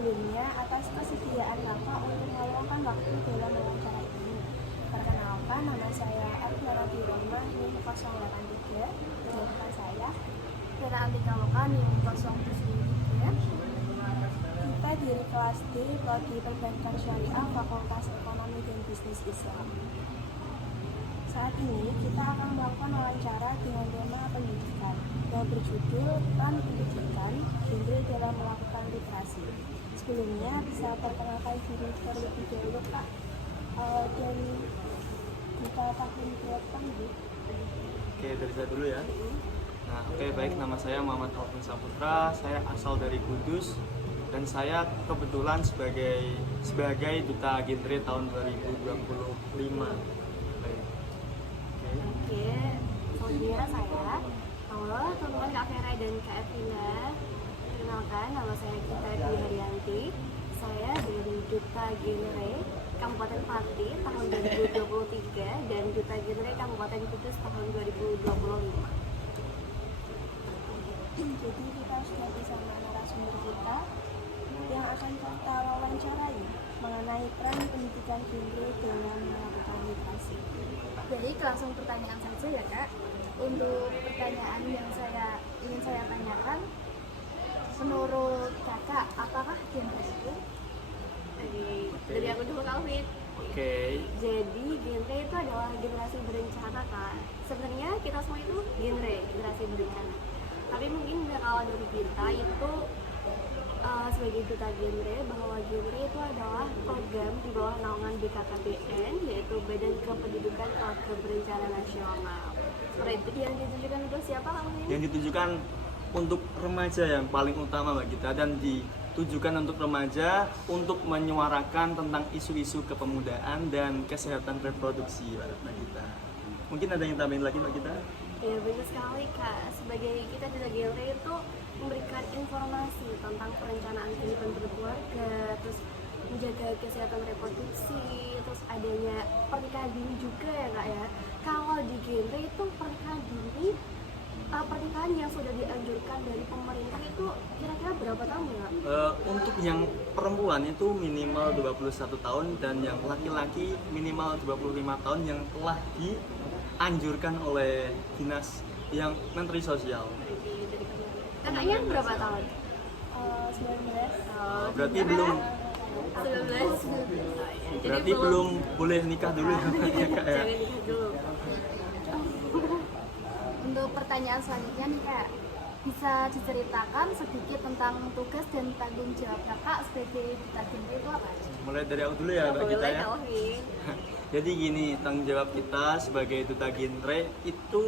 Sebelumnya, atas kesediaan Kakak untuk meluangkan waktu dalam wawancara ini. Perkenalkan, nama saya Adnara Diroma, NIM 083, dan saya Vera Andika Loka, NIM 073. Kita dari kelas D, Prodi Perbankan Syariah, Fakultas Ekonomi dan Bisnis Islam. Saat ini kita akan melakukan wawancara dengan tema pendidikan yang berjudul Peran Pendidikan Genre dalam Melakukan Literasi. Sebelumnya bisa perkenalkan diri terlebih dahulu Kak, dan kita tahun berapa Bu? Oke, dari saya dulu ya. Nah, baik, nama saya Muhammad Alvin Saputra, saya asal dari Kudus dan saya kebetulan sebagai duta genre tahun 2025. Oke, selanjutnya saya. Halo teman-teman Kak Vera dan Kak Evina. Perkenalkan, nama saya Gita Dwi Haryanti. Saya dari Duta Genre Kabupaten Pati tahun 2023 dan Duta Genre Kabupaten Kudus tahun 2025. Jadi kita sudah bersama narasumber kita yang akan kita wawancarai mengenai peran pendidikan genre dalam melakukan literasi. Baik, langsung pertanyaan saja ya Kak. Untuk pertanyaan yang ingin saya tanyakan, menurut Kakak, apakah genre itu? Dari aku dulu Kak Alvin. Oke. Jadi genre itu adalah generasi berencana Kak. Sebenarnya kita semua itu generasi berencana. Tapi mungkin kalau dari kita itu sebagai duta genre, bahwa genre itu adalah program di bawah naungan BKKBN, yaitu Badan Kependudukan Keluarga Berencana Nasional. Seperti itu yang ditujukan untuk siapa Kak Alvin? Yang ditujukan untuk remaja yang paling utama Mbak Gita, dan ditujukan untuk remaja untuk menyuarakan tentang isu-isu kepemudaan dan kesehatan reproduksi Mbak Gita. Mungkin ada yang tambahin lagi Mbak Gita? Ya benar sekali Kak, sebagai kita duta genre itu memberikan informasi tentang perencanaan kehidupan berkeluarga, terus menjaga kesehatan reproduksi, terus adanya pernikahan dini juga ya Kak ya. Kalau di genre itu pernikahan dini, pernikahan yang sudah dianjurkan dari pemerintah itu kira-kira berapa tahun ya Kak? Untuk yang perempuan itu minimal 21 tahun dan yang laki-laki minimal 25 tahun yang telah dianjurkan oleh dinas yang Menteri Sosial. Kakaknya berapa tahun? 19. Berarti belum 19. Berarti belum boleh nikah dulu ya Kak ya? Jangan nikah dulu. Untuk pertanyaan selanjutnya nih Kak, bisa diceritakan sedikit tentang tugas dan tanggung jawab Kakak sebagai duta genre itu apa aja? Mulai dari aku dulu ya Mbak Gita ya. Alvin. Jadi gini, tanggung jawab kita sebagai duta genre itu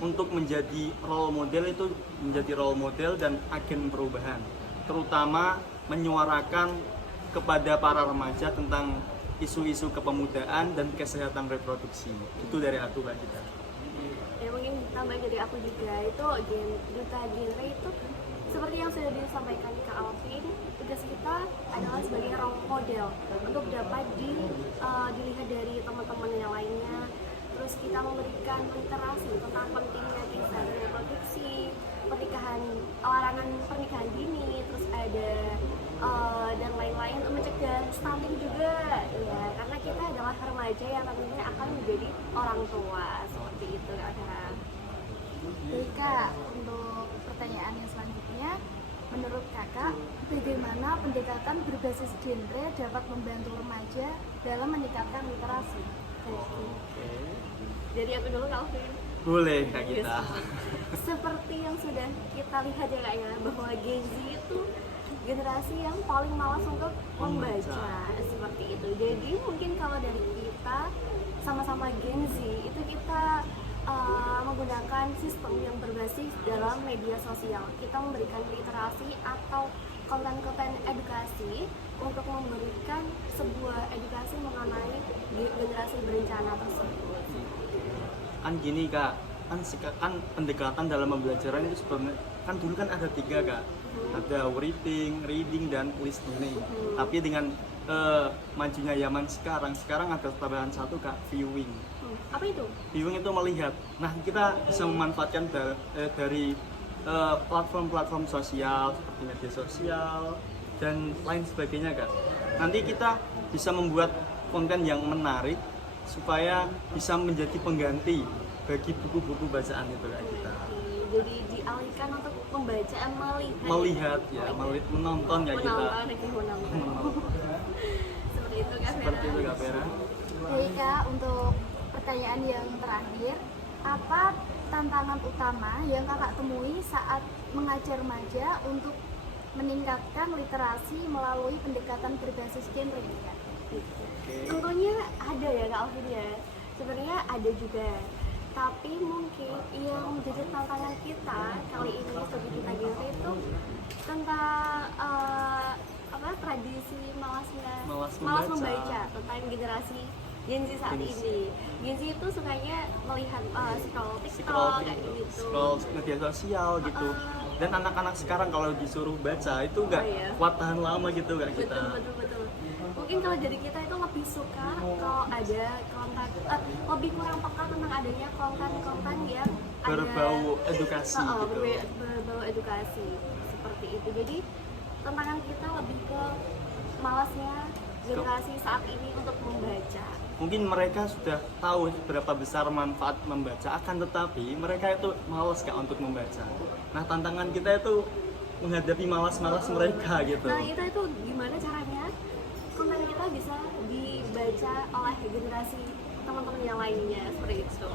untuk menjadi role model dan agen perubahan, terutama menyuarakan kepada para remaja tentang isu-isu kepemudaan dan kesehatan reproduksi. Itu dari aku Mbak Gita. Ya mungkin tambah dari aku juga, itu duta genre itu seperti yang sudah disampaikan Kak Alvin, tugas kita adalah sebagai role model untuk dapat dilihat dari teman-teman yang lainnya. Terus kita memberikan literasi tentang pentingnya kesehatan reproduksi, larangan pernikahan dini, terus ada dan lain-lain, mencegah stunting juga ya, karena kita adalah remaja yang nantinya akan menjadi orang tua, seperti itu Kak. Baik Kak, untuk pertanyaan yang selanjutnya, menurut Kakak, bagaimana pendekatan berbasis genre dapat membantu remaja dalam meningkatkan literasi? Jadi aku dulu Kak Alvin. Boleh Kak Gita. Seperti yang sudah kita lihat ya Kak ya, bahwa Gen Z itu generasi yang paling malas untuk membaca, seperti itu. Jadi mungkin kalau dari kita sama-sama Gen Z itu kita menggunakan sistem yang berbasis dalam media sosial. Kita memberikan literasi atau konten-konten edukasi untuk memberikan sebuah edukasi mengenai generasi berencana tersebut. Kan gini Kak, kan pendekatan dalam pembelajaran itu sebenarnya kan dulu kan ada 3 Kak, ada reading dan listening. Tapi dengan majunya zaman sekarang ada tambahan 1 Kak, viewing. Apa itu? Viewing itu melihat. Nah kita bisa memanfaatkan dari platform-platform sosial seperti media sosial, dan lain sebagainya Kak. Nanti kita bisa membuat konten yang menarik supaya bisa menjadi pengganti bagi buku-buku bacaan itu Kak kita. Jadi dialihkan untuk pembacaan Melihat ya, menonton ya kita. menonton. Seperti itu Kak Vera. Seperti itu Kak Vera. Baik Kak, untuk pertanyaan yang terakhir, apa tantangan utama yang kakak temui saat mengajar remaja untuk meningkatkan literasi melalui pendekatan berbasis genre ini Kak? Tentunya ada ya Kak Alvin ya. Sebenarnya ada juga. Tapi mungkin yang menjadi tantangan kita kali ini sebagai kita genre itu tentang tradisi Malas malas membaca. membaca tentang generasi Gen Z saat Gen Z. ini. Gen Z itu sukanya melihat scroll TikTok Scroll kayak gitu. scroll media sosial gitu. Dan anak-anak sekarang kalau disuruh baca itu nggak Oh, iya. kuat tahan lama gitu Kak kita. Betul. Mungkin kalau dari kita itu lebih suka kalau ada konten, lebih kurang peka tentang adanya konten-konten yang Berbau edukasi ada, gitu. berbau edukasi seperti itu. Jadi tantangan kita lebih ke malasnya generasi saat ini untuk membaca. Mungkin mereka sudah tahu seberapa besar manfaat membaca, akan tetapi mereka itu malas Kak untuk membaca. Nah tantangan kita itu menghadapi malas-malas mereka gitu. Nah itu gimana caranya konten kita bisa dibaca oleh generasi teman-teman yang lainnya seperti itu.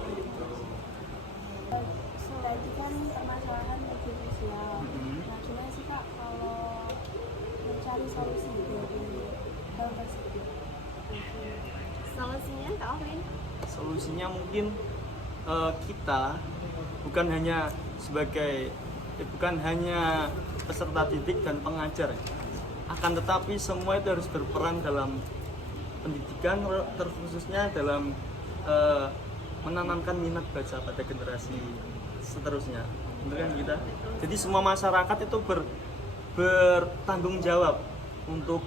Tadi kan permasalahan media sosial. Mhm. Nah, gimana sih Kak kalau mencari solusi dari hal tersebut? Solusinya Kak Alvin? Solusinya mungkin kita bukan hanya peserta didik dan pengajar, akan tetapi semua itu harus berperan dalam pendidikan, terkhususnya dalam menanamkan minat baca pada generasi seterusnya. Benar kan kita? Jadi semua masyarakat itu bertanggung jawab untuk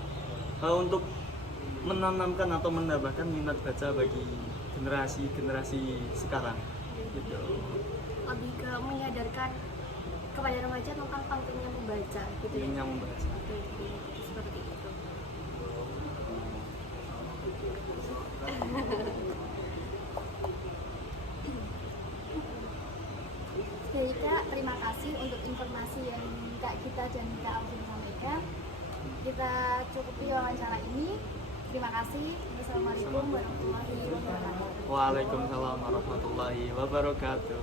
menanamkan atau menambahkan minat baca bagi generasi sekarang. Gitu. Lebih ke menyadarkan kepada remaja tentang pentingnya membaca gitu ya. Pentingnya membaca. Oke, seperti itu. Baik Kak, terima kasih untuk informasi yang Kak Gita dan Kak Alvin sampaikan. Kita cukupi wawancara ini. Terima kasih. Wassalamualaikum warahmatullahi wabarakatuh. Waalaikumsalam warahmatullahi wabarakatuh.